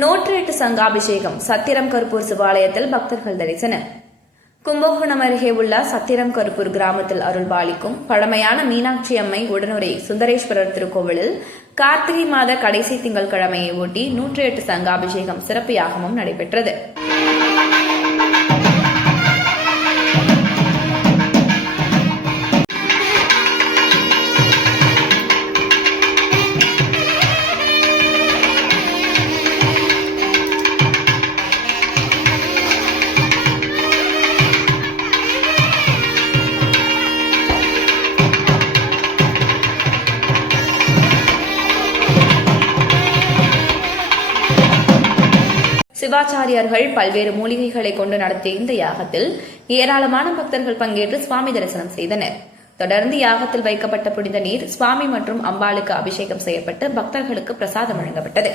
எட்டு சங்காபிஷேகம் சத்திரம் கருப்பூர் சிவாலயத்தில் பக்தர்கள் தரிசனம் கும்பகோணம் அருகே உள்ள சத்திரம் கருப்பூர் கிராமத்தில் அருள்பாலிக்கும் பழமையான மீனாட்சி அம்மை உடனுரை சுந்தரேஸ்வரர் திருக்கோவிலில் கார்த்திகை மாத கடைசி திங்கட்கிழமையை ஒட்டி நூற்றி எட்டு சங்காபிஷேகம் சிறப்பு யாகமும் நடைபெற்றது. சிவாச்சாரியர்கள் பல்வேறு மூலிகைகளை கொண்டு நடத்திய இந்த யாகத்தில் ஏராளமான பக்தர்கள் பங்கேற்று சுவாமி தரிசனம் செய்தனர். தொடர்ந்து யாகத்தில் வைக்கப்பட்ட புனித நீர் சுவாமி மற்றும் அம்பாளுக்கு அபிஷேகம் செய்யப்பட்டு பக்தர்களுக்கு பிரசாதம் வழங்கப்பட்டது.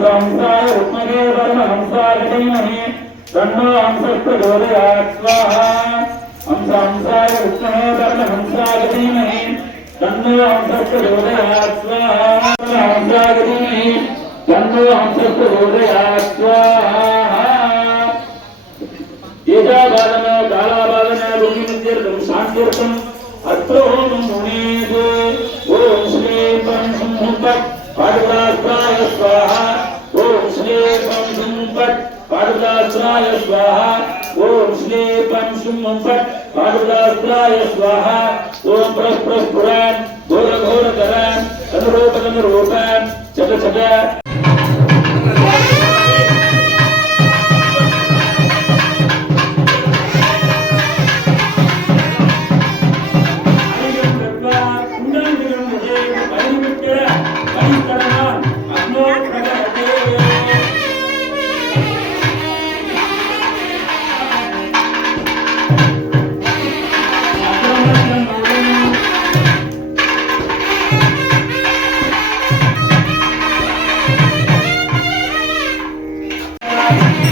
హంస హంసాయ రుక్మగే వర్మ హంసాయ ధీమహి దండో హంసస్తు స్వాహ भागदासुराय स्वाहा। ओम श्री पंशुम फट भागदासुराय स्वाहा। ओम प्रस्पुराण घोर घोर करान अनुरूप अनुरूपान चक चक Bye.